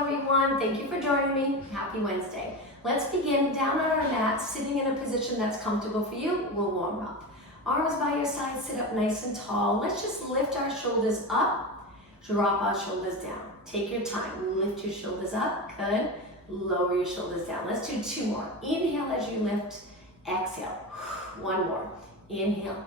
everyone. Thank you for joining me. Happy Wednesday. Let's begin down on our mat, sitting in a position that's comfortable for you. We'll warm up. Arms by your side, sit up nice and tall. Let's just lift our shoulders up, drop our shoulders down. Take your time. Lift your shoulders up. Good. Lower your shoulders down. Let's do two more. Inhale as you lift. Exhale. One more. Inhale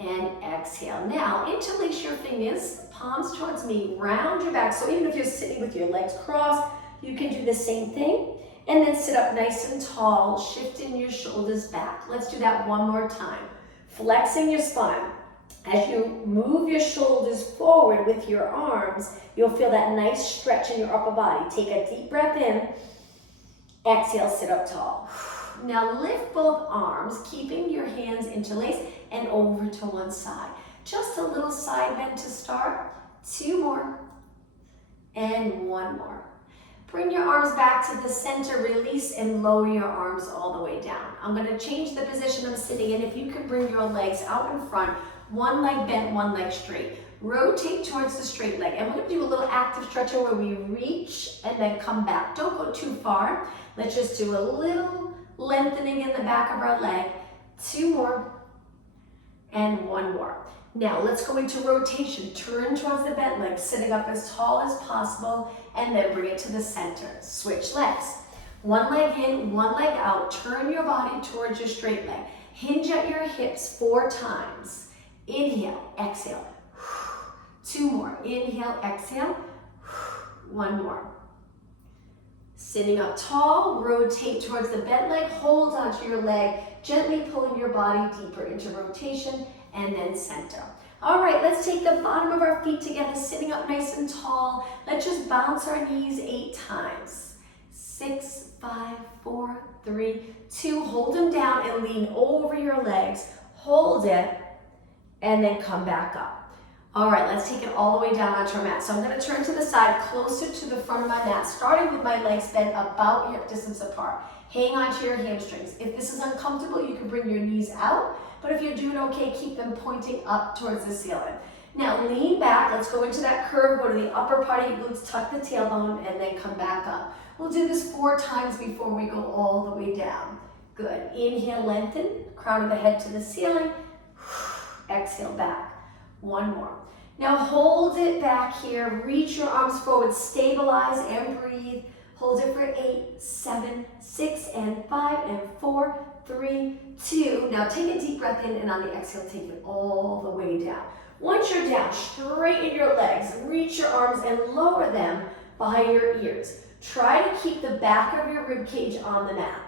and exhale. Now, interlace your fingers, palms towards me, round your back. So even if you're sitting with your legs crossed, you can do the same thing. And then sit up nice and tall, shifting your shoulders back. Let's do that one more time. Flexing your spine. As you move your shoulders forward with your arms, you'll feel that nice stretch in your upper body. Take a deep breath in. Exhale, sit up tall. Now lift both arms, keeping your hands interlaced and over to one side. Just a little side bend to start. Two more and one more. Bring your arms back to the center, release and lower your arms all the way down. I'm going to change the position I'm sitting in. If you can bring your legs out in front, one leg bent, one leg straight. Rotate towards the straight leg. And we're going to do a little active stretcher where we reach and then come back. Don't go too far. Let's just do a little lengthening in the back of our leg. Two more and one more. Now let's go into rotation. Turn towards the bent leg, sitting up as tall as possible, and then bring it to the center. Switch legs. One leg in, one leg out. Turn your body towards your straight leg. Hinge at your hips 4 times. Inhale, exhale. Two more. Inhale, exhale. One more. Sitting up tall, rotate towards the bent leg. Hold onto your leg, gently pulling your body deeper into rotation, and then center. All right, let's take the bottom of our feet together, sitting up nice and tall. Let's just bounce our knees 8 times. 6, 5, 4, 3, 2. Hold them down and lean over your legs. Hold it, and then come back up. All right, let's take it all the way down onto our mat. So I'm going to turn to the side, closer to the front of my mat, starting with my legs bent about hip distance apart. Hang on to your hamstrings. If this is uncomfortable, you can bring your knees out. But if you're doing okay, keep them pointing up towards the ceiling. Now lean back. Let's go into that curve. Go to the upper part of your glutes, tuck the tailbone, and then come back up. We'll do this 4 times before we go all the way down. Good. Inhale, lengthen. Crown of the head to the ceiling. Exhale, back. One more. Now hold it back here. Reach your arms forward. Stabilize and breathe. Hold it for 8, 7, 6, and 5, and 4, 3, 2. Now take a deep breath in, and on the exhale, take it all the way down. Once you're down, straighten your legs. Reach your arms and lower them by your ears. Try to keep the back of your rib cage on the mat.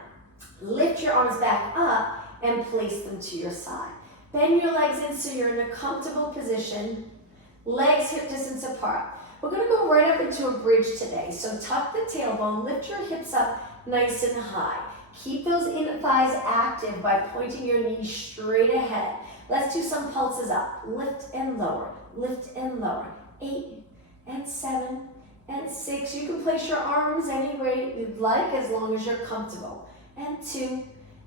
Lift your arms back up and place them to your side. Bend your legs in so you're in a comfortable position. Legs hip distance apart. We're going to go right up into a bridge today. So tuck the tailbone, lift your hips up nice and high. Keep those inner thighs active by pointing your knees straight ahead. Let's do some pulses up. Lift and lower, lift and lower. 8 and 7 and 6. You can place your arms any way you'd like as long as you're comfortable. And 2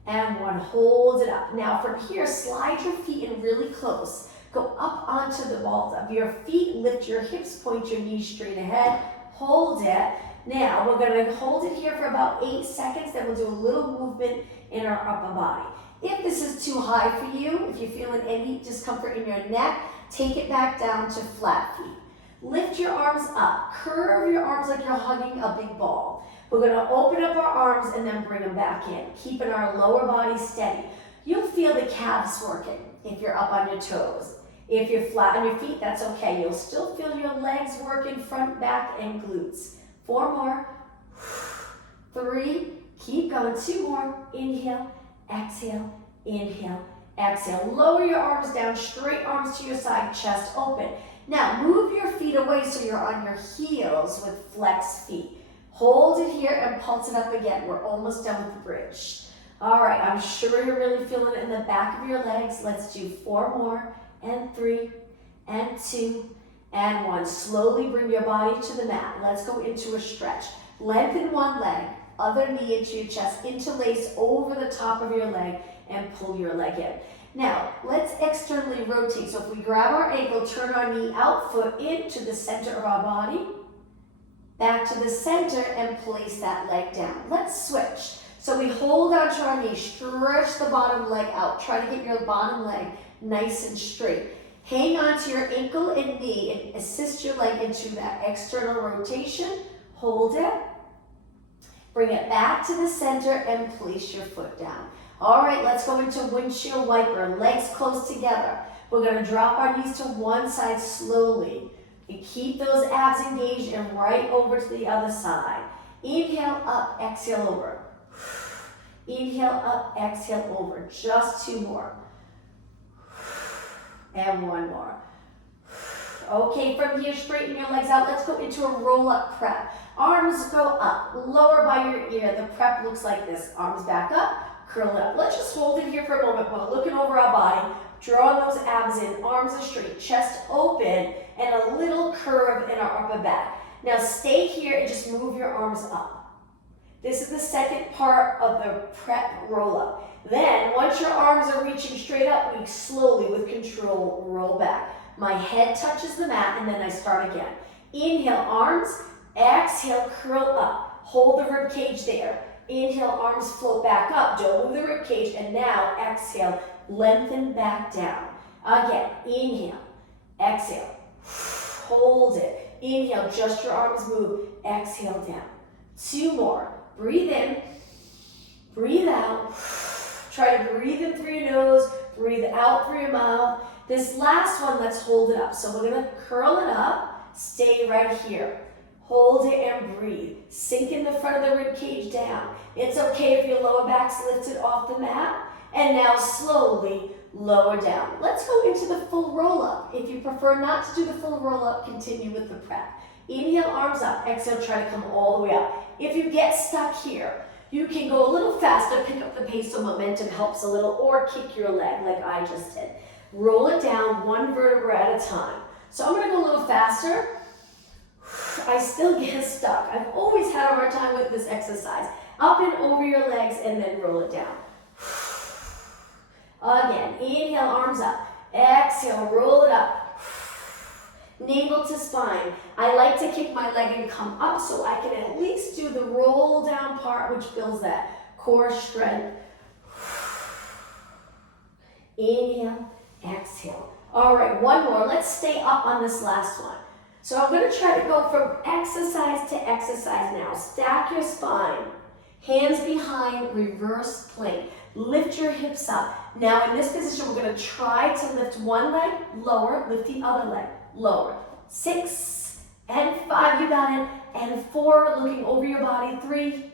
and 1. Hold it up. Now from here, slide your feet in really close. Go up onto the balls of your feet. Lift your hips, point your knees straight ahead. Hold it. Now we're going to hold it here for about 8 seconds. Then we'll do a little movement in our upper body. If this is too high for you, if you're feeling any discomfort in your neck, take it back down to flat feet. Lift your arms up. Curve your arms like you're hugging a big ball. We're going to open up our arms and then bring them back in, keeping our lower body steady. You'll feel the calves working if you're up on your toes. If you're flat on your feet, that's okay. You'll still feel your legs working, front, back, and glutes. 4 more. 3. Keep going. 2 more. Inhale, exhale, inhale, exhale. Lower your arms down, straight arms to your side, chest open. Now move your feet away so you're on your heels with flexed feet. Hold it here and pulse it up again. We're almost done with the bridge. All right, I'm sure you're really feeling it in the back of your legs. Let's do 4 more, and 3, and 2, and 1. Slowly bring your body to the mat. Let's go into a stretch. Lengthen one leg, other knee into your chest, interlace over the top of your leg, and pull your leg in. Now, let's externally rotate. So if we grab our ankle, turn our knee out, foot into the center of our body, back to the center and place that leg down. Let's switch. So we hold onto our knee, stretch the bottom leg out. Try to get your bottom leg nice and straight. Hang on to your ankle and knee and assist your leg into that external rotation. Hold it. Bring it back to the center and place your foot down. All right, let's go into windshield wiper. Legs close together. We're going to drop our knees to one side slowly. And keep those abs engaged and right over to the other side. Inhale up, exhale over. Inhale up, exhale over. Just two more. And one more. Okay, from here, straighten your legs out. Let's go into a roll-up prep. Arms go up, lower by your ear. The prep looks like this. Arms back up, curl it up. Let's just hold it here for a moment while looking over our body. Drawing those abs in, arms are straight, chest open, and a little curve in our upper back. Now stay here and just move your arms up. This is the second part of the prep roll-up. Then, once your arms are reaching straight up, we slowly, with control, roll back. My head touches the mat, and then I start again. Inhale, arms. Exhale, curl up. Hold the rib cage there. Inhale, arms float back up. Don't move the rib cage. And now, exhale, lengthen back down. Again, inhale, exhale. Hold it. Inhale, just your arms move. Exhale down. Two more. Breathe in. Breathe out. Try to breathe in through your nose. Breathe out through your mouth. This last one, let's hold it up. So we're going to curl it up. Stay right here. Hold it and breathe. Sink in the front of the rib cage down. It's okay if your lower back's lifted off the mat. And now slowly lower down. Let's go into the full roll-up. If you prefer not to do the full roll-up, continue with the prep. Inhale, arms up. Exhale, try to come all the way up. If you get stuck here, you can go a little faster, pick up the pace so momentum helps a little, or kick your leg like I just did. Roll it down one vertebra at a time. So I'm going to go a little faster. I still get stuck. I've always had a hard time with this exercise. Up and over your legs and then roll it down. Again, inhale, arms up. Exhale, roll it up. Navel to spine. I like to kick my leg and come up so I can at least do the roll down part, which builds that core strength. Inhale, exhale. All right, one more. Let's stay up on this last one. So I'm going to try to go from exercise to exercise now. Stack your spine. Hands behind, reverse plank. Lift your hips up. Now in this position, we're going to try to lift one leg, lower, lift the other leg, lower. 6 and 5, you got it. And 4, looking over your body. 3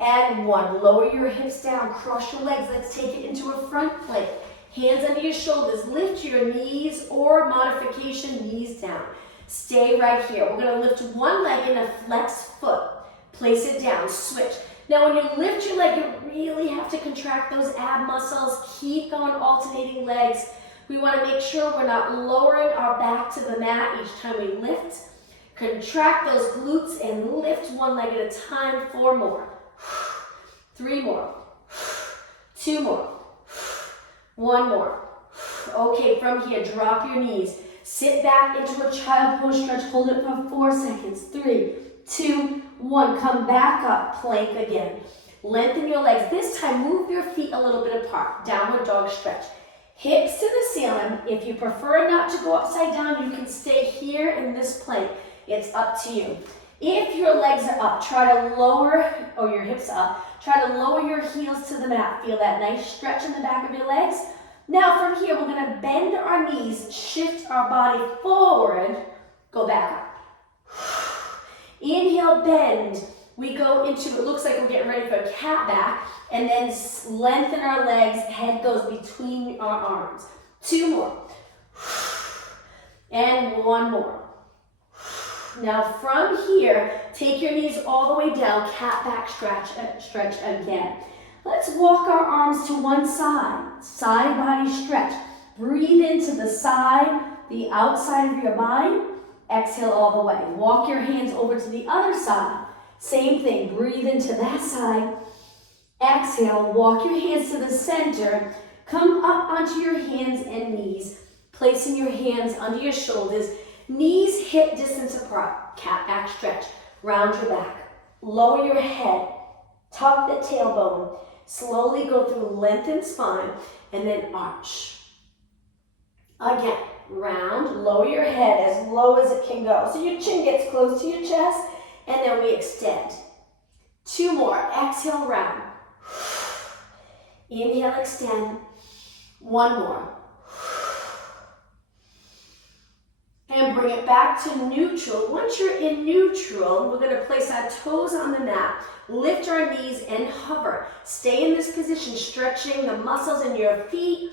and 1. Lower your hips down, cross your legs. Let's take it into a front plank. Hands under your shoulders. Lift your knees or modification, knees down. Stay right here. We're going to lift one leg in a flex foot. Place it down. Switch. Now when you lift your leg, you really have to contract those ab muscles. Keep going, alternating legs. We want to make sure we're not lowering our back to the mat each time we lift. Contract those glutes and lift one leg at a time. 4 more. 3 more. 2 more. 1 more. Okay, from here, drop your knees. Sit back into a child pose stretch. Hold it for 4 seconds. 3, 2, 1. Come back up. Plank again. Lengthen your legs. This time, move your feet a little bit apart. Downward dog stretch. Hips to the ceiling. If you prefer not to go upside down, you can stay here in this plank. It's up to you. If your legs are up, try to lower, or your hips up, try to lower your heels to the mat. Feel that nice stretch in the back of your legs. Now from here, we're going to bend our knees, shift our body forward, go back up. Inhale, bend. We go into, it looks like we're getting ready for a cat back, and then lengthen our legs, head goes between our arms. 2 more. And 1 more. Now from here, take your knees all the way down, cat back stretch again. Let's walk our arms to one side, side body stretch. Breathe into the side, the outside of your body. Exhale all the way. Walk your hands over to the other side. Same thing, breathe into that side. Exhale, walk your hands to the center. Come up onto your hands and knees, placing your hands under your shoulders. Knees hip distance apart, cat back stretch. Round your back. Lower your head. Tuck the tailbone. Slowly go through lengthened spine and then arch. Again, round, lower your head as low as it can go. So your chin gets close to your chest and then we extend. 2 more, exhale, round. Inhale, extend. 1 more. And bring it back to neutral. Once you're in neutral, we're gonna place our toes on the mat. Lift our knees and hover. Stay in this position, stretching the muscles in your feet.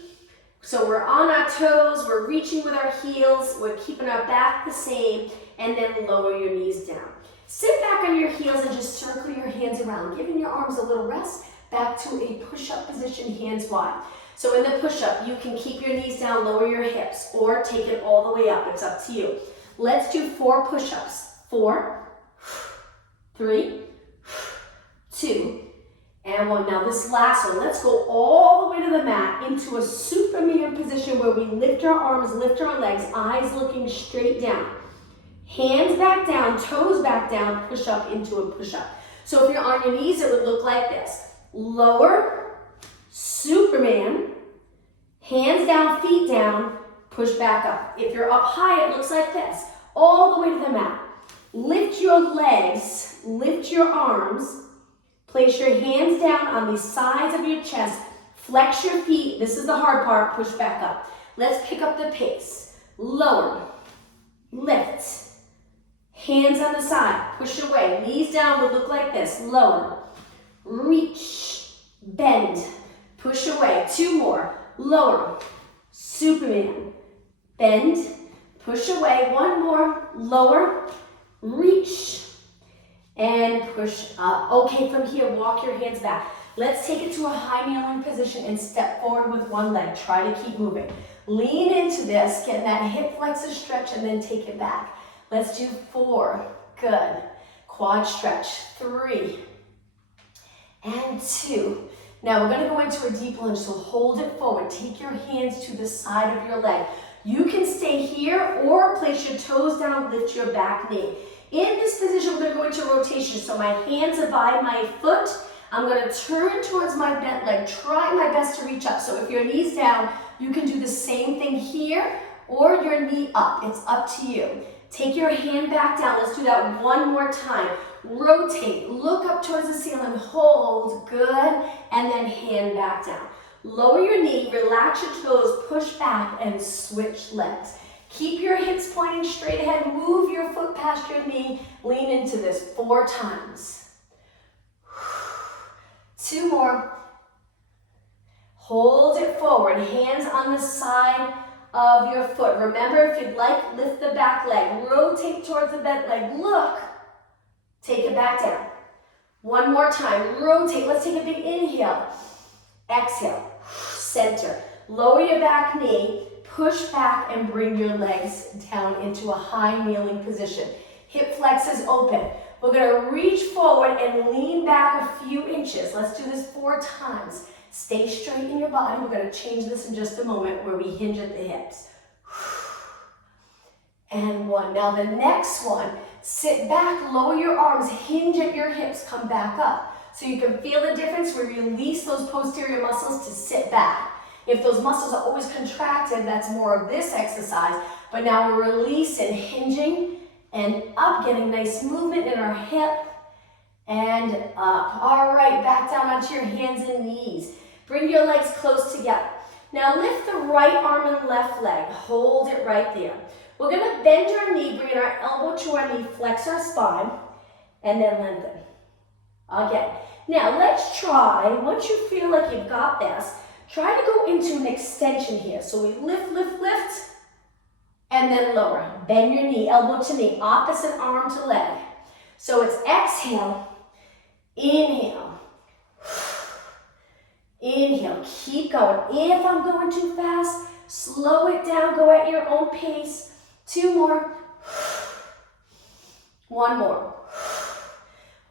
So we're on our toes, we're reaching with our heels, we're keeping our back the same, and then lower your knees down. Sit back on your heels and just circle your hands around, giving your arms a little rest, back to a push-up position, hands wide. So in the push-up, you can keep your knees down, lower your hips, or take it all the way up. It's up to you. Let's do 4 push-ups. 4, 3, 2, and 1. Now this last one, let's go all the way to the mat into a Superman position where we lift our arms, lift our legs, eyes looking straight down. Hands back down, toes back down, push up into a push-up. So if you're on your knees, it would look like this. Lower, Superman, hands down, feet down, push back up. If you're up high, it looks like this, all the way to the mat. Lift your legs, lift your arms, place your hands down on the sides of your chest, flex your feet, this is the hard part, push back up. Let's pick up the pace. Lower, lift, hands on the side, push away, knees down would look like this. Lower, reach, bend, push away. 2 more. Lower, Superman, bend, push away. 1 more. Lower, reach, and push up. Okay, from here, walk your hands back. Let's take it to a high kneeling position and step forward with one leg. Try to keep moving. Lean into this, get that hip flexor stretch, and then take it back. Let's do 4. Good. Quad stretch. 3 and 2. Now we're gonna go into a deep lunge, so hold it forward. Take your hands to the side of your leg. You can stay here or place your toes down, lift your back knee. In this position, we're gonna go into rotation. So my hands are by my foot. I'm gonna turn towards my bent leg, try my best to reach up. So if your knee's down, you can do the same thing here or your knee up. It's up to you. Take your hand back down. Let's do that 1 more time. Rotate, look up towards the ceiling, hold, good, and then hand back down. Lower your knee, relax your toes, push back, and switch legs. Keep your hips pointing straight ahead, move your foot past your knee, lean into this 4 times. 2 more. Hold it forward, hands on the side of your foot. Remember, if you'd like, lift the back leg, rotate towards the bent leg, look. Take it back down. 1 more time, rotate. Let's take a big inhale. Exhale, center. Lower your back knee, push back and bring your legs down into a high kneeling position. Hip flexors open. We're gonna reach forward and lean back a few inches. Let's do this 4 times. Stay straight in your body. We're gonna change this in just a moment where we hinge at the hips. And 1. Now the next one, sit back, lower your arms, hinge at your hips, come back up. So you can feel the difference. We release those posterior muscles to sit back. If those muscles are always contracted, that's more of this exercise. But now we're releasing, hinging, and up, getting nice movement in our hip, and up. All right, back down onto your hands and knees. Bring your legs close together. Now lift the right arm and left leg. Hold it right there. We're gonna bend our knee, bring our elbow to our knee, flex our spine, and then lengthen. Again. Now let's try, once you feel like you've got this, try to go into an extension here. So we lift, lift, lift, and then lower. Bend your knee, elbow to knee, opposite arm to leg. So it's exhale, inhale, inhale, keep going. If I'm going too fast, slow it down, go at your own pace. 2 more. 1 more.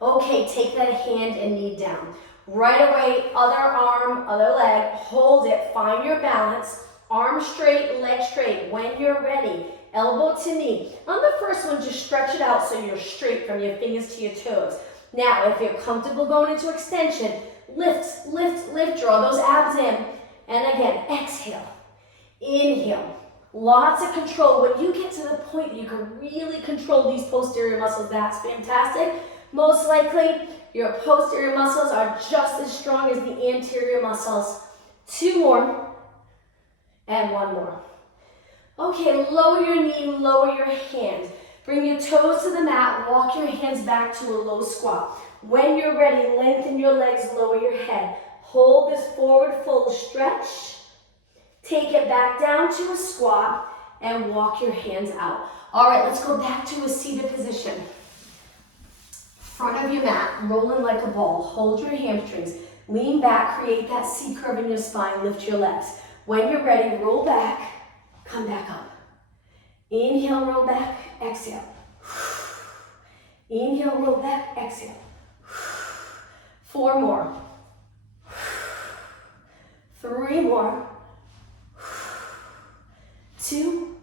Okay, take that hand and knee down. Right away, other arm, other leg, hold it, find your balance. Arm straight, leg straight. When you're ready, elbow to knee. On the first one, just stretch it out so you're straight from your fingers to your toes. Now, if you're comfortable going into extension, lift, lift, lift, draw those abs in. And again, exhale, inhale. Lots of control. When you get to the point that you can really control these posterior muscles, that's fantastic. Most likely, your posterior muscles are just as strong as the anterior muscles. 2 more, and 1 more. Okay, lower your knee, lower your hand. Bring your toes to the mat, walk your hands back to a low squat. When you're ready, lengthen your legs, lower your head. Hold this forward fold stretch. Take it back down to a squat and walk your hands out. All right, let's go back to a seated position. Front of your mat, rolling like a ball. Hold your hamstrings. Lean back, create that C curve in your spine. Lift your legs. When you're ready, roll back, come back up. Inhale, roll back, exhale. Inhale, roll back, exhale. 4 more. 3 more. 2.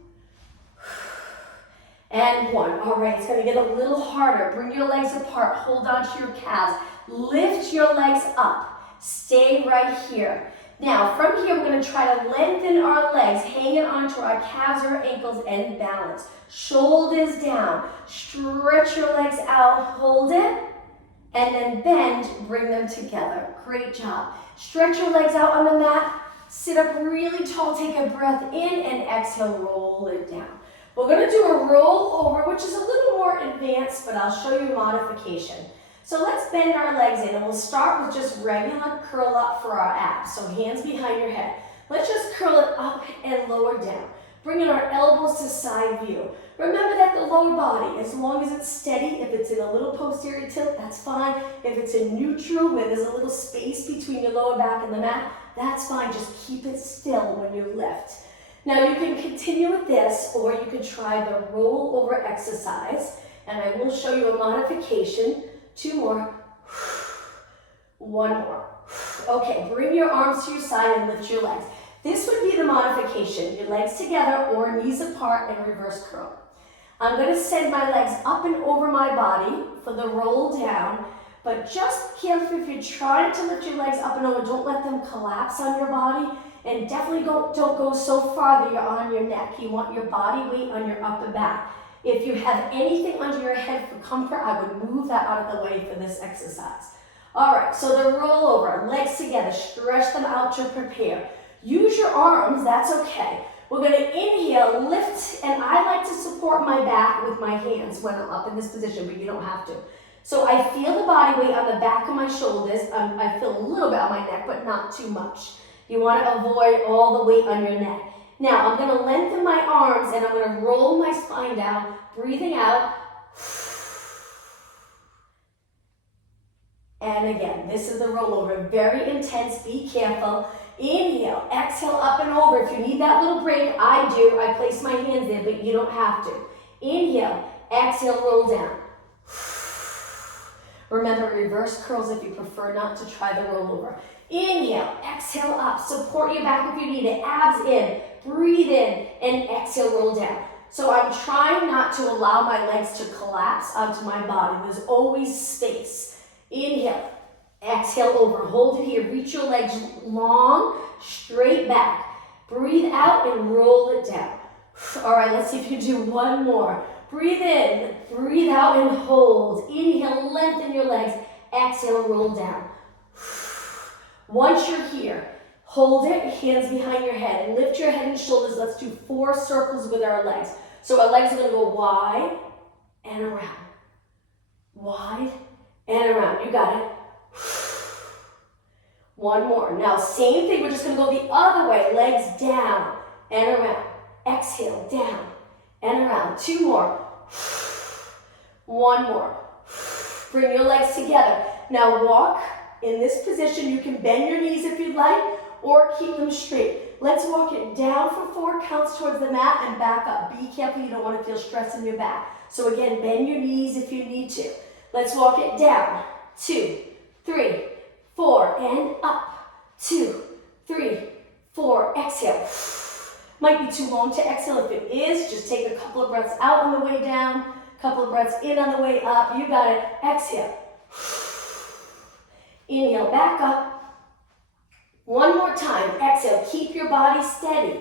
And 1. All right, it's gonna get a little harder. Bring your legs apart, hold on to your calves. Lift your legs up. Stay right here. Now, from here, we're gonna try to lengthen our legs, hanging onto our calves or ankles and balance. Shoulders down. Stretch your legs out, hold it, and then bend, bring them together. Great job. Stretch your legs out on the mat. Sit up really tall, take a breath in, and exhale, roll it down. We're gonna do a roll over, which is a little more advanced, but I'll show you a modification. So let's bend our legs in, and we'll start with just regular curl up for our abs. So hands behind your head. Let's just curl it up and lower down. Bringing our elbows to side view. Remember that the lower body, as long as it's steady, if it's in a little posterior tilt, that's fine. If it's in neutral, where there's a little space between your lower back and the mat, that's fine. Just keep it still when you lift. Now you can continue with this, or you can try the roll over exercise, and I will show you a modification. 2 more. 1 more. Okay, bring your arms to your side and lift your legs. This would be the modification. Your legs together or knees apart and reverse curl. I'm going to send my legs up and over my body for the roll down, but just be careful if you're trying to lift your legs up and over, don't let them collapse on your body, and definitely don't go so far that you're on your neck. You want your body weight on your upper back. If you have anything under your head for comfort, I would move that out of the way for this exercise. All right, so the roll over, legs together, stretch them out to prepare. Use your arms, that's okay. We're gonna inhale, lift, and I like to support my back with my hands when I'm up in this position, but you don't have to. So I feel the body weight on the back of my shoulders. I feel a little bit on my neck, but not too much. You wanna avoid all the weight on your neck. Now, I'm gonna lengthen my arms and I'm gonna roll my spine down, breathing out. And again, this is the rollover, very intense, be careful. Inhale, exhale, up and over. If you need that little break, I do. I place my hands there, but you don't have to. Inhale, exhale, roll down. Remember, reverse curls if you prefer not to try the rollover. Inhale, exhale up, support your back if you need it, abs in, breathe in, and exhale, roll down. So I'm trying not to allow my legs to collapse onto my body. There's always space. Inhale, exhale over, hold it here, reach your legs long, straight back. Breathe out and roll it down. All right, let's see if you can do 1 more. Breathe in, breathe out and hold. Inhale, lengthen your legs, exhale, roll down. Once you're here, hold it, hands behind your head, and lift your head and shoulders. Let's do 4 circles with our legs. So our legs are gonna go wide and around. Wide and around, you got it. 1 more. Now, same thing, we're just gonna go the other way, legs down and around. Exhale, down and around. 2 more. 1 more. Bring your legs together. Now walk in this position. You can bend your knees if you'd like, or keep them straight. Let's walk it down for 4 counts towards the mat and back up. Be careful, you don't want to feel stress in your back. So again, bend your knees if you need to. Let's walk it down. 2, 3, 4, and up. 2, 3, 4, exhale. Might be too long to exhale. If it is, just take a couple of breaths out on the way down, couple of breaths in on the way up. You got it. Exhale. Inhale, back up. One more time. Exhale. Keep your body steady.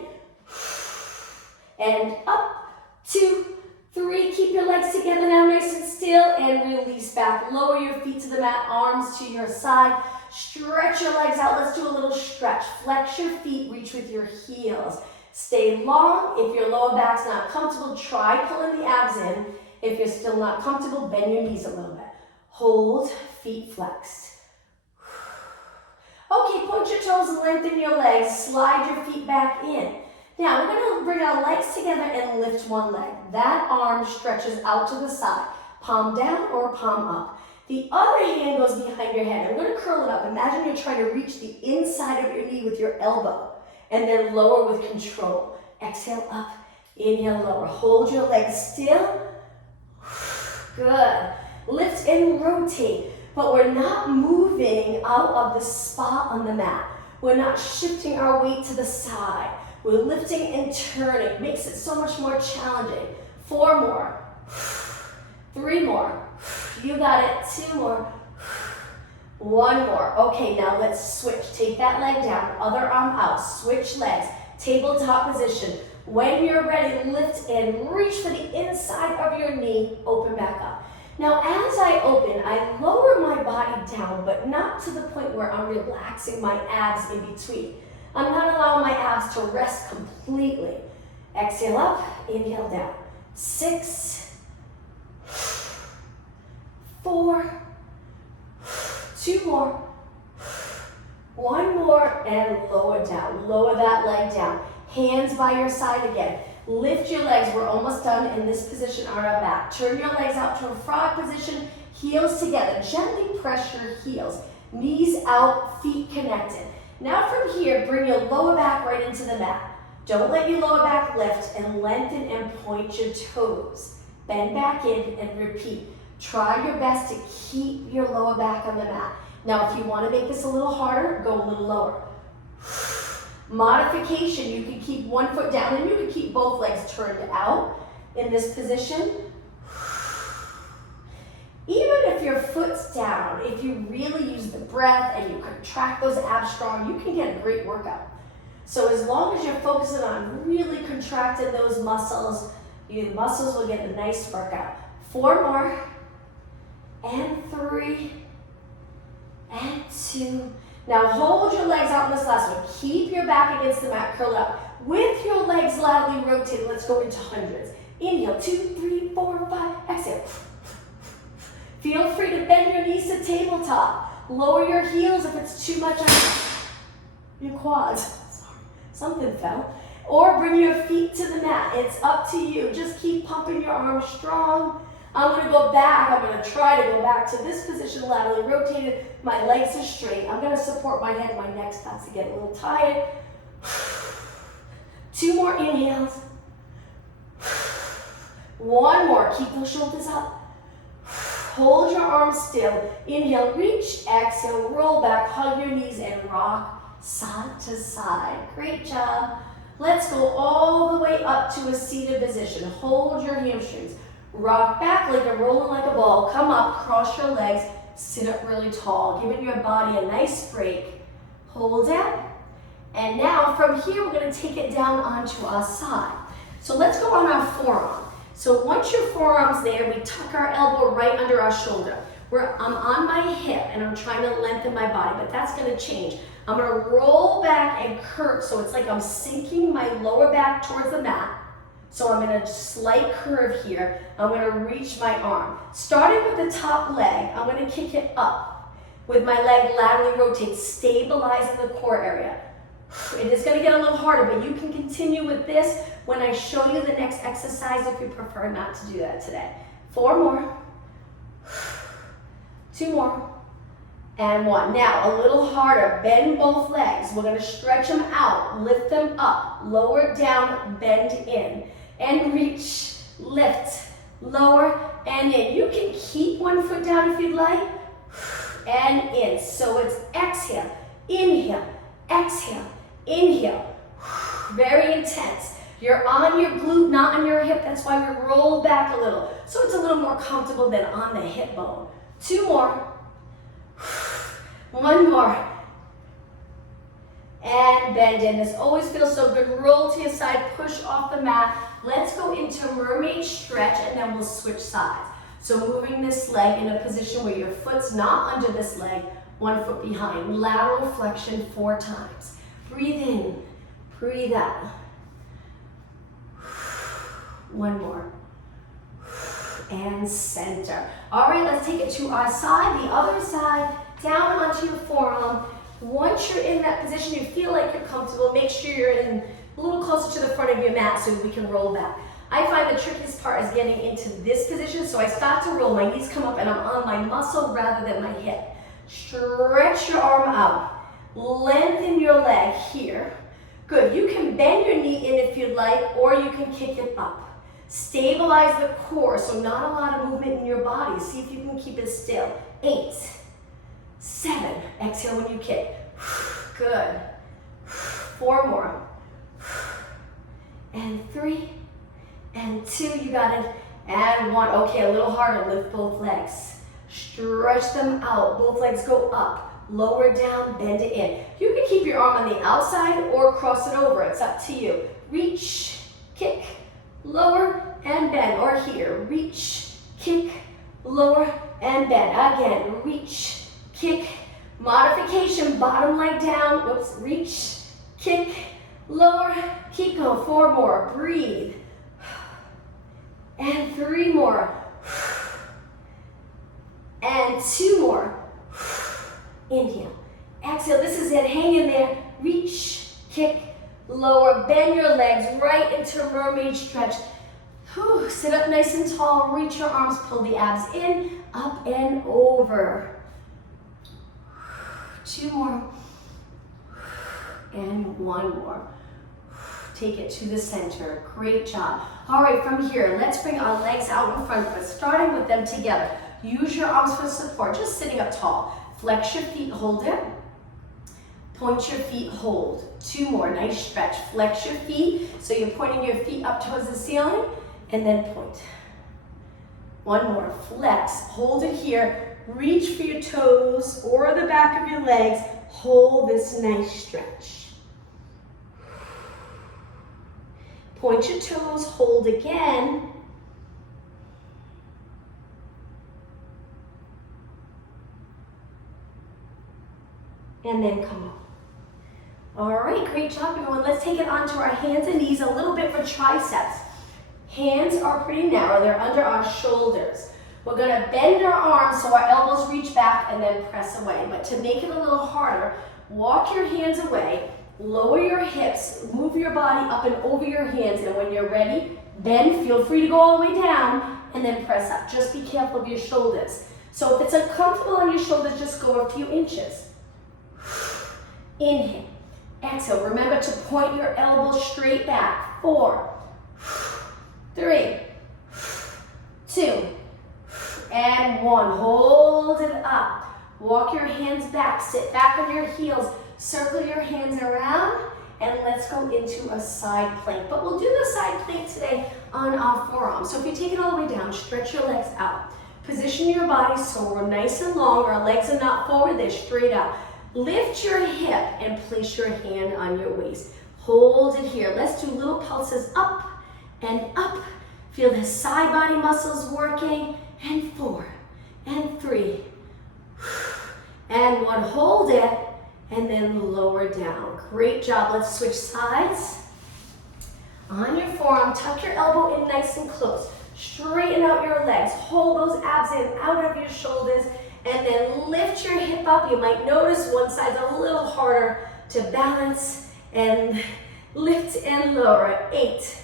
And up. 2, 3. Keep your legs together now, nice and still. And release back. Lower your feet to the mat, arms to your side. Stretch your legs out. Let's do a little stretch. Flex your feet. Reach with your heels. Stay long. If your lower back's not comfortable, try pulling the abs in. If you're still not comfortable, bend your knees a little bit. Hold, feet flexed. Okay, point your toes and lengthen your legs. Slide your feet back in. Now, we're going to bring our legs together and lift one leg. That arm stretches out to the side. Palm down or palm up. The other hand goes behind your head. I'm going to curl it up. Imagine you're trying to reach the inside of your knee with your elbow. And then lower with control. Exhale up, inhale lower. Hold your legs still. Good. Lift and rotate. But we're not moving out of the spot on the mat. We're not shifting our weight to the side. We're lifting and turning. Makes it so much more challenging. 4 more. 3 more. You got it. 2 more. 1 more. Okay, now let's switch. Take that leg down, other arm out, switch legs, tabletop position. When you're ready, lift and reach for the inside of your knee, open back up. Now, as I open, I lower my body down, but not to the point where I'm relaxing my abs in between. I'm not allowing my abs to rest completely. Exhale up, inhale down. 6, 4, 2 more, 1 more, and lower down. Lower that leg down. Hands by your side again. Lift your legs. We're almost done in this position on our back. Turn your legs out to a frog position. Heels together. Gently press your heels. Knees out, feet connected. Now from here, bring your lower back right into the mat. Don't let your lower back lift, and lengthen and point your toes. Bend back in and repeat. Try your best to keep your lower back on the mat. Now, if you want to make this a little harder, go a little lower. Modification, you can keep 1 foot down and you can keep both legs turned out in this position. Even if your foot's down, if you really use the breath and you contract those abs strong, you can get a great workout. So as long as you're focusing on really contracting those muscles, your muscles will get a nice workout. 4 more. And 3, and 2. Now hold your legs out in this last one. Keep your back against the mat, curl up. With your legs laterally rotated, let's go into hundreds. Inhale, 2, 3, 4, 5, exhale. Feel free to bend your knees to tabletop. Lower your heels if it's too much on your quads. Sorry, something fell. Or bring your feet to the mat. It's up to you. Just keep pumping your arms strong. I'm going to go back. I'm going to try to go back to this position, laterally rotated. My legs are straight. I'm going to support my head. My neck starts to get a little tired. 2 more inhales. 1 more. Keep those shoulders up. Hold your arms still. Inhale, reach. Exhale, roll back. Hug your knees and rock side to side. Great job. Let's go all the way up to a seated position. Hold your hamstrings. Rock back like you're rolling like a ball. Come up, cross your legs, sit up really tall, giving your body a nice break. Hold it. And now from here, we're going to take it down onto our side. So let's go on our forearm. So once your forearm's there, we tuck our elbow right under our shoulder. I'm on my hip and I'm trying to lengthen my body, but that's going to change. I'm going to roll back and curve, so it's like I'm sinking my lower back towards the mat. So I'm in a slight curve here. I'm going to reach my arm. Starting with the top leg, I'm going to kick it up with my leg laterally rotate, stabilizing the core area. It is going to get a little harder, but you can continue with this when I show you the next exercise if you prefer not to do that today. 4 more. 2 more. And 1. Now, a little harder. Bend both legs. We're going to stretch them out, lift them up, lower down, bend in. And reach, lift, lower, and in. You can keep 1 foot down if you'd like, and in. So it's exhale, inhale, exhale, inhale, Very intense. You're on your glute, not on your hip. That's why we roll back a little. So it's a little more comfortable than on the hip bone. 2 more. 1 more. And bend in. This always feels so good. Roll to your side, push off the mat. Let's go into mermaid stretch and then we'll switch sides. So moving this leg in a position where your foot's not under this leg, 1 foot behind. Lateral flexion 4 times. Breathe in, breathe out. 1 more. And center. All right, let's take it to our side, the other side, down onto your forearm. Once you're in that position, you feel like you're comfortable, make sure you're in a little closer to the front of your mat so we can roll back. I find the trickiest part is getting into this position, so I start to roll, my knees come up and I'm on my muscle rather than my hip. Stretch your arm out. Lengthen your leg here. Good, you can bend your knee in if you'd like, or you can kick it up. Stabilize the core, so not a lot of movement in your body. See if you can keep it still. 8, 7, exhale when you kick. Good. 4 more. And 3, and 2, you got it. And 1, okay, a little harder, lift both legs. Stretch them out, both legs go up. Lower down, bend it in. You can keep your arm on the outside or cross it over, it's up to you. Reach, kick, lower, and bend. Or here, reach, kick, lower, and bend. Again, reach, kick, modification, bottom leg down. Whoops, reach, kick, lower, keep going. 4 more, breathe. And 3 more. And 2 more. Inhale. Exhale, this is it. Hang in there. Reach, kick, lower. Bend your legs right into mermaid stretch. Whew. Sit up nice and tall. Reach your arms. Pull the abs in, up and over. 2 more. And 1 more. Take it to the center. Great job. All right, from here, let's bring our legs out in front of us, starting with them together. Use your arms for support, just sitting up tall. Flex your feet, hold it. Point your feet, hold. 2 more, nice stretch. Flex your feet, so you're pointing your feet up towards the ceiling, and then point. 1 more, flex, hold it here. Reach for your toes or the back of your legs. Hold this nice stretch. Point your toes, hold again. And then come up. All right, great job everyone. Let's take it onto our hands and knees, a little bit for triceps. Hands are pretty narrow, they're under our shoulders. We're gonna bend our arms so our elbows reach back and then press away. But to make it a little harder, walk your hands away, lower your hips, move your body up and over your hands, and when you're ready, bend, feel free to go all the way down, and then press up. Just be careful of your shoulders. So if it's uncomfortable on your shoulders, just go a few inches. Inhale, exhale. Remember to point your elbows straight back. 4, 3, 2, and 1. Hold it up. Walk your hands back. Sit back on your heels. Circle your hands around, and let's go into a side plank. But we'll do the side plank today on our forearms. So if you take it all the way down, stretch your legs out. Position your body so we're nice and long. Our legs are not forward, they're straight out. Lift your hip and place your hand on your waist. Hold it here. Let's do little pulses up and up. Feel the side body muscles working. And 4, and 3, and 1. Hold it, and then lower down. Great job. Let's switch sides. On your forearm, tuck your elbow in nice and close. Straighten out your legs. Hold those abs in out of your shoulders, and then lift your hip up. You might notice one side's a little harder to balance, and lift and lower. 8,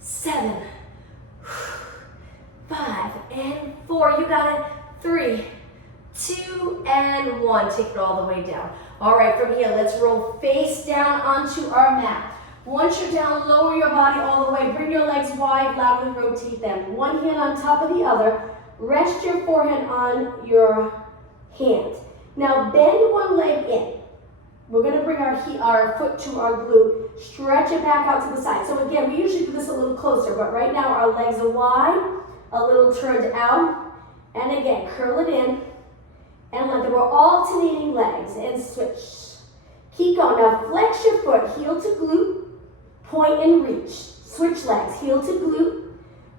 7, 5, and 4. You got it. 3, 2, and 1. Take it all the way down. All right, from here, let's roll face down onto our mat. Once you're down, lower your body all the way. Bring your legs wide, loudly rotate them. One hand on top of the other. Rest your forehead on your hand. Now bend one leg in. We're going to bring our foot to our glute, stretch it back out to the side. So again, we usually do this a little closer, but right now our legs are wide, a little turned out, and again, curl it in, and lengthen. We're alternating legs, and switch. Keep going. Now flex your foot, heel to glute, point and reach. Switch legs, heel to glute,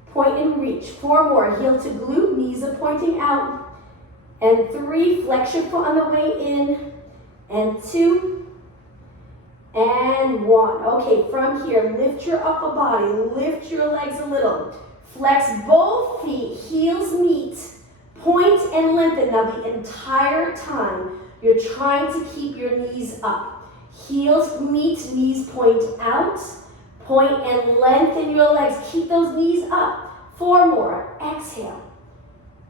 point and reach. 4 more, heel to glute, knees are pointing out. And 3, flex your foot on the way in. And 2, and 1. Okay, from here, lift your upper body, lift your legs a little. Flex both feet, heels meet, point and lengthen. Now the entire time, you're trying to keep your knees up. Heels meet, knees point out. Point and lengthen your legs. Keep those knees up. 4 more. Exhale.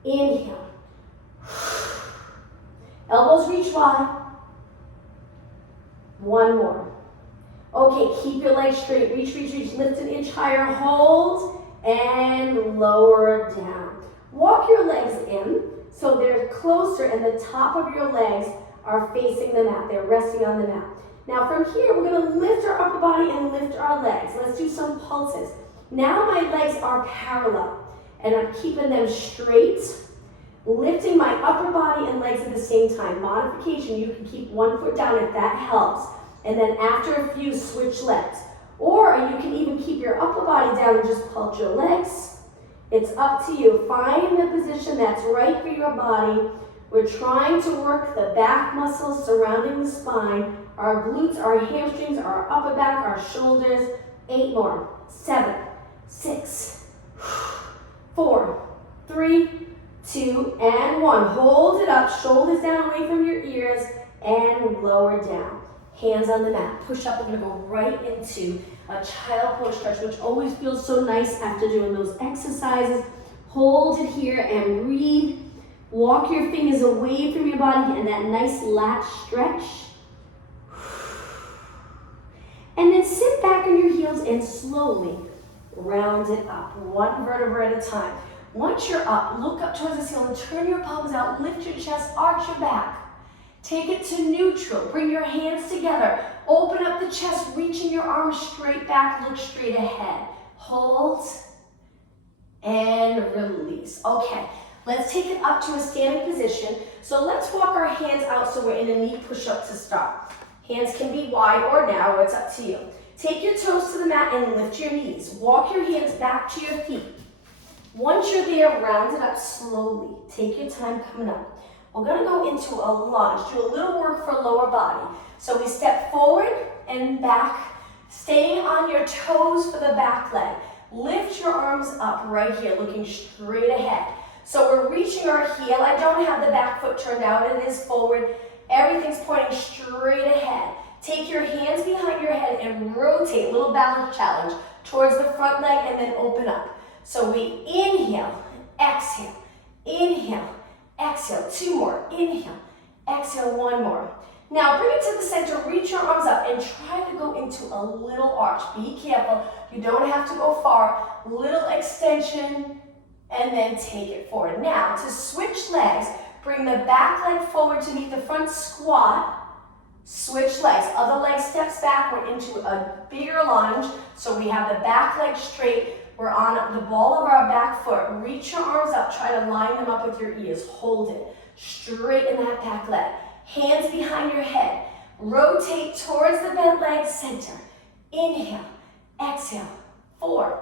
Inhale. Elbows reach wide. 1 more. Okay, keep your legs straight. Reach, reach, reach. Lift an inch higher. Hold and lower down. Walk your legs in so they're closer and the top of your legs are facing the mat. They're resting on the mat. Now from here, we're going to lift our upper body and lift our legs. Let's do some pulses. Now my legs are parallel and I'm keeping them straight, lifting my upper body and legs at the same time. Modification, you can keep 1 foot down if that helps. And then after a few, switch legs. Or you can even keep your upper body down and just pulse your legs. It's up to you. Find the position that's right for your body. We're trying to work the back muscles surrounding the spine, our glutes, our hamstrings, our upper back, our shoulders. 8 more. 7, 6, 4, 3, 2, and 1. Hold it up, shoulders down away from your ears, and lower down. Hands on the mat. Push up. We're going to go right into a child pose stretch, which always feels so nice after doing those exercises. Hold it here and breathe. Walk your fingers away from your body and that nice lat stretch. And then sit back on your heels and slowly round it up, 1 vertebra at a time. Once you're up, look up towards the ceiling, turn your palms out, lift your chest, arch your back. Take it to neutral. Bring your hands together. Open up the chest, reaching your arms straight back, look straight ahead. Hold and release. Okay, let's take it up to a standing position. So let's walk our hands out so we're in a knee push-up to start. Hands can be wide or narrow, it's up to you. Take your toes to the mat and lift your knees. Walk your hands back to your feet. Once you're there, round it up slowly. Take your time coming up. We're going to go into a lunge, do a little work for lower body. So we step forward and back, staying on your toes for the back leg. Lift your arms up right here, looking straight ahead. So we're reaching our heel. I don't have the back foot turned out, it is forward. Everything's pointing straight ahead. Take your hands behind your head and rotate, little balance challenge, towards the front leg and then open up. So we inhale, exhale, inhale, exhale. 2 more. Inhale. Exhale. 1 more. Now bring it to the center. Reach your arms up and try to go into a little arch. Be careful. You don't have to go far. Little extension and then take it forward. Now to switch legs, bring the back leg forward to meet the front squat. Switch legs. Other leg steps backward into a bigger lunge. So we have the back leg straight. We're on the ball of our back foot. Reach your arms up. Try to line them up with your ears. Hold it. Straighten that back leg. Hands behind your head. Rotate towards the bent leg center. Inhale. Exhale. 4,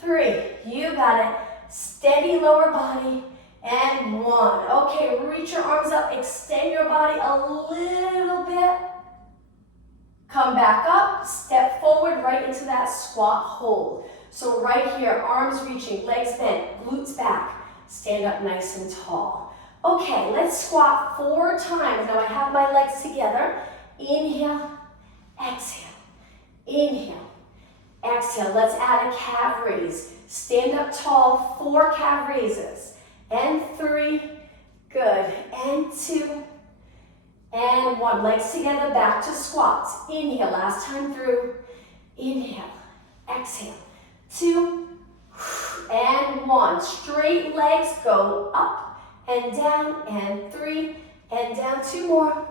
3. You got it. Steady lower body. And 1. Okay, reach your arms up. Extend your body a little bit. Come back up, step forward right into that squat hold. So right here, arms reaching, legs bent, glutes back. Stand up nice and tall. Okay, let's squat 4 times. Now I have my legs together. Inhale, exhale, inhale, exhale. Let's add a calf raise. Stand up tall, 4 calf raises. And 3, good. And 2, and 1. Legs together, back to squats. Inhale, last time through. Inhale, exhale. 2, and 1. Straight legs go up and down, and 3, and down. 2 more.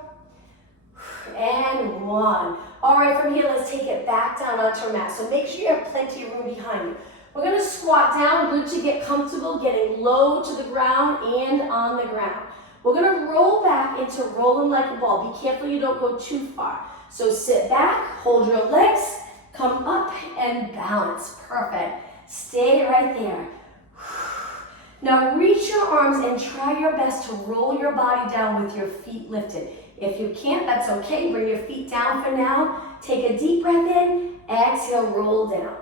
And 1. All right, from here, let's take it back down onto our mat. So make sure you have plenty of room behind you. We're gonna squat down, good to get comfortable, getting low to the ground and on the ground. We're gonna roll back into rolling like a ball. Be careful you don't go too far. So sit back, hold your legs, come up and balance. Perfect. Stay right there. Now reach your arms and try your best to roll your body down with your feet lifted. If you can't, that's okay. Bring your feet down for now. Take a deep breath in. Exhale, roll down.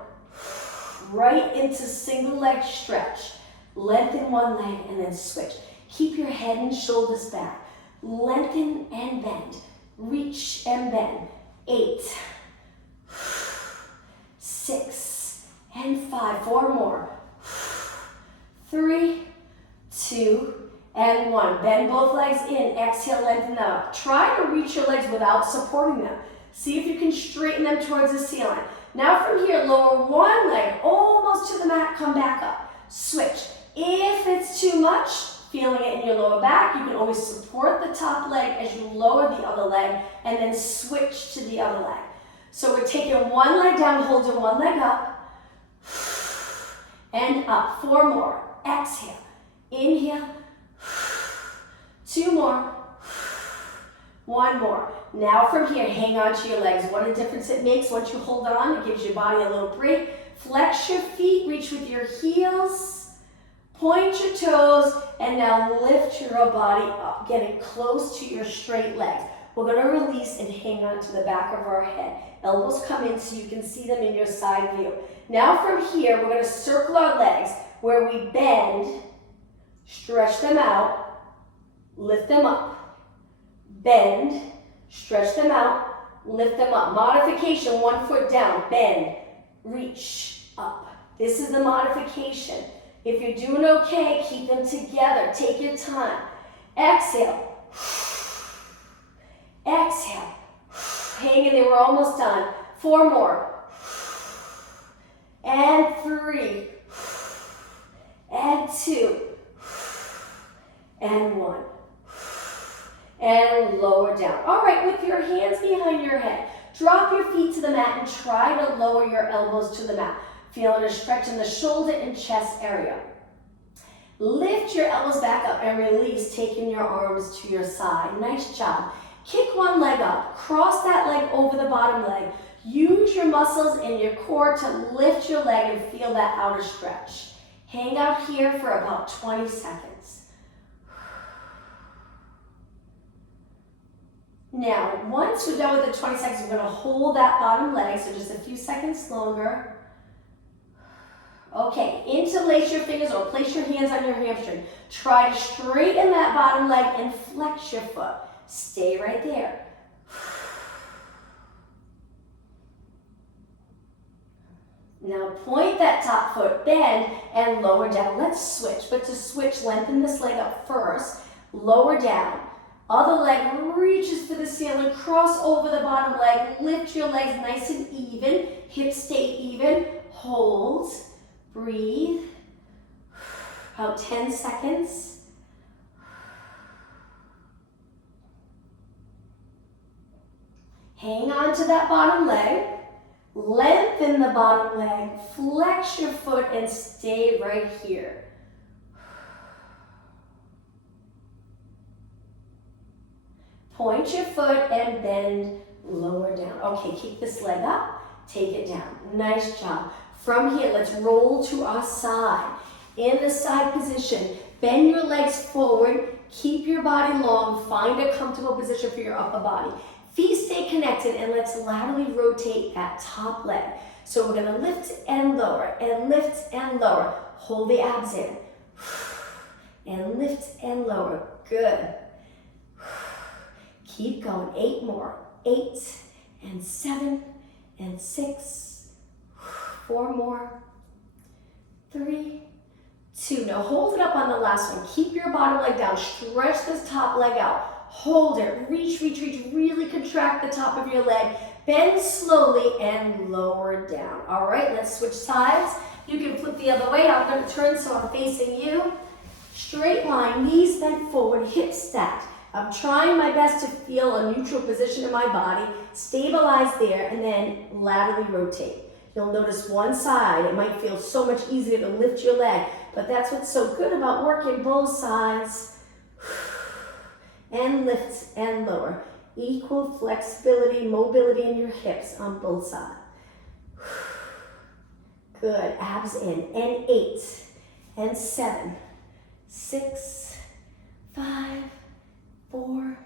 Right into single leg stretch. Lengthen one leg and then switch. Keep your head and shoulders back. Lengthen and bend. Reach and bend. 8, 6, and 5. 4 more. 3, 2, and 1. Bend both legs in. Exhale, lengthen them up. Try to reach your legs without supporting them. See if you can straighten them towards the ceiling. Now from here, lower one leg almost to the mat. Come back up. Switch. If it's too much, feeling it in your lower back, you can always support the top leg as you lower the other leg and then switch to the other leg. So we're taking one leg down, holding one leg up, and up. 4 more. Exhale. Inhale. 2 more. 1 more. Now from here, hang on to your legs. What a difference it makes once you hold it on. It gives your body a little break. Flex your feet, reach with your heels, point your toes, and now lift your body up, getting close to your straight legs. We're going to release and hang on to the back of our head. Elbows come in so you can see them in your side view. Now from here, we're going to circle our legs where we bend, stretch them out, lift them up, bend, stretch them out, lift them up. Modification, 1 foot down, bend, reach up. This is the modification. If you're doing okay, keep them together. Take your time. Exhale. Exhale. Hang in there, we're almost done. 4 more. And 3. And 2. And 1. And lower down. All right, with your hands behind your head, drop your feet to the mat and try to lower your elbows to the mat. Feeling a stretch in the shoulder and chest area. Lift your elbows back up and release, taking your arms to your side. Nice job. Kick one leg up. Cross that leg over the bottom leg. Use your muscles in your core to lift your leg and feel that outer stretch. Hang out here for about 20 seconds. Now, once we're done with the 20 seconds, we're going to hold that bottom leg, so just a few seconds longer. Okay, interlace your fingers or place your hands on your hamstring. Try to straighten that bottom leg and flex your foot. Stay right there. Now point that top foot, bend, and lower down. Let's switch, but to switch, lengthen this leg up first, lower down. Other leg reaches for the ceiling, cross over the bottom leg, lift your legs nice and even, hips stay even, hold, breathe, about 10 seconds. Hang on to that bottom leg, lengthen the bottom leg, flex your foot and stay right here. Point your foot and bend, lower down. Okay, keep this leg up, take it down. Nice job. From here, let's roll to our side. In the side position, bend your legs forward, keep your body long, find a comfortable position for your upper body. Feet stay connected and let's laterally rotate that top leg. So we're gonna lift and lower and lift and lower. Hold the abs in. And lift and lower, good. Keep going, 8 more. 8 and 7 and 6. 4 more. 3, 2. Now hold it up on the last one. Keep your bottom leg down. Stretch this top leg out. Hold it. Reach, reach, reach. Really contract the top of your leg. Bend slowly and lower down. All right, let's switch sides. You can flip the other way. I'm going to turn so I'm facing you. Straight line, knees bent forward, hips stacked. I'm trying my best to feel a neutral position in my body, stabilize there, and then laterally rotate. You'll notice one side, it might feel so much easier to lift your leg, but that's what's so good about working both sides. And lift and lower. Equal flexibility, mobility in your hips on both sides. Good, abs in. And 8, and 7, 6, 5, 4,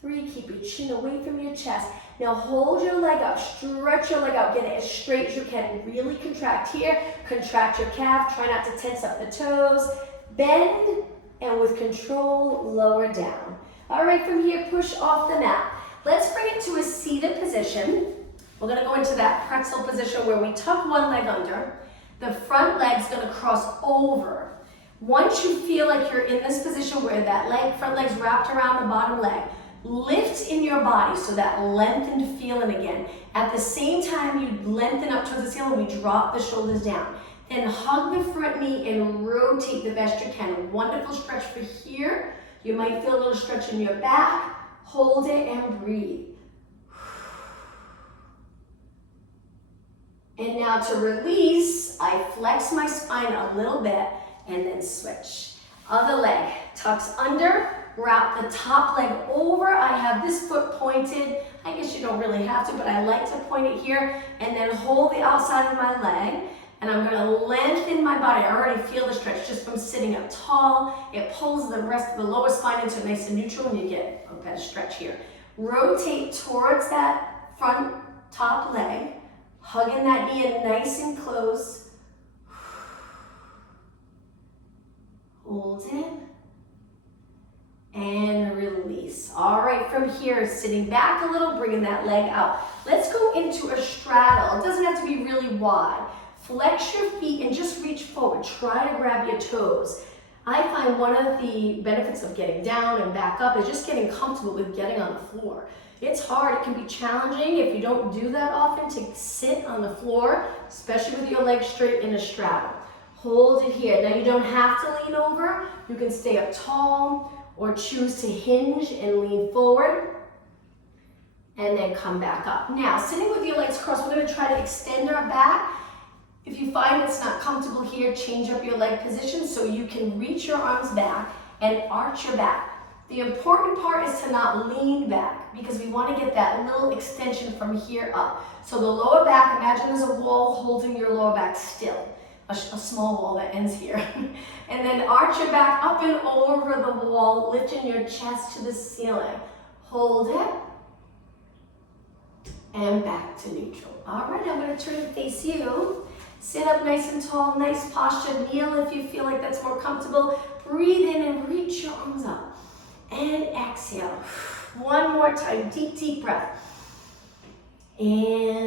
3. Keep your chin away from your chest. Now hold your leg up, stretch your leg out, get it as straight as you can. Really contract here, contract your calf, try not to tense up the toes. Bend, and with control, lower down. All right, from here, push off the mat. Let's bring it to a seated position. We're gonna go into that pretzel position where we tuck one leg under. The front leg's gonna cross over. Once you feel like you're in this position where that front leg's wrapped around the bottom leg, lift in your body, so that lengthened feeling again. At the same time you lengthen up towards the ceiling, we drop the shoulders down. Then hug the front knee and rotate the best you can. Wonderful stretch for here. You might feel a little stretch in your back. Hold it and breathe. And now to release, I flex my spine a little bit and then switch. Other leg tucks under. Wrap the top leg over. I have this foot pointed. I guess you don't really have to, but I like to point it here. And then hold the outside of my leg. And I'm gonna lengthen my body. I already feel the stretch just from sitting up tall. It pulls the rest of the lower spine into nice and neutral, and you get a better stretch here. Rotate towards that front top leg. Hugging that knee in nice and close. Hold it. And release. All right, from here, sitting back a little, bringing that leg out. Let's go into a straddle. It doesn't have to be really wide. Flex your feet and just reach forward. Try to grab your toes. I find one of the benefits of getting down and back up is just getting comfortable with getting on the floor. It's hard, it can be challenging if you don't do that often to sit on the floor, especially with your legs straight in a straddle. Hold it here. Now you don't have to lean over. You can stay up tall or choose to hinge and lean forward and then come back up. Now, sitting with your legs crossed, we're gonna try to extend our back. If you find it's not comfortable here, change up your leg position so you can reach your arms back and arch your back. The important part is to not lean back because we want to get that little extension from here up. So the lower back, imagine there's a wall holding your lower back still, a small wall that ends here. And then arch your back up and over the wall, lifting your chest to the ceiling. Hold it. And back to neutral. All right, I'm going to turn and face you. Sit up nice and tall, nice posture. Kneel if you feel like that's more comfortable. Breathe in and reach your arms up. And exhale. One more time, deep, deep breath. And